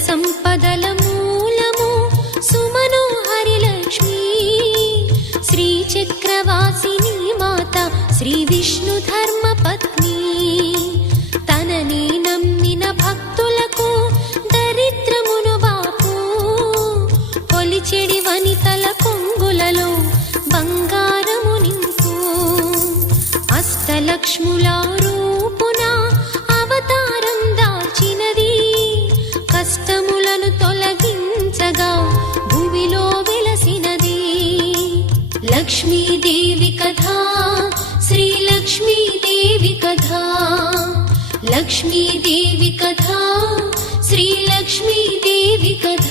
సంపదల మూలము సుమనోహరి లక్ష్మీ శ్రీ చక్రవాసిని మాత శ్రీ విష్ణు ధర్మ పత్ని తనని నమ్మిన భక్తులకు దరిద్రమును బాపు కొలిచెడి వనితల కొంగులలో బంగారము నింపు అష్టలక్ష్ముల రూపున అవతారం దాల్చినది కష్టములను తొలగించగా భూమిలో వెలసినది లక్ష్మీదేవి కథ శ్రీ లక్ష్మీదేవి కథ లక్ష్మీదేవి కథ శ్రీ లక్ష్మీదేవి కథ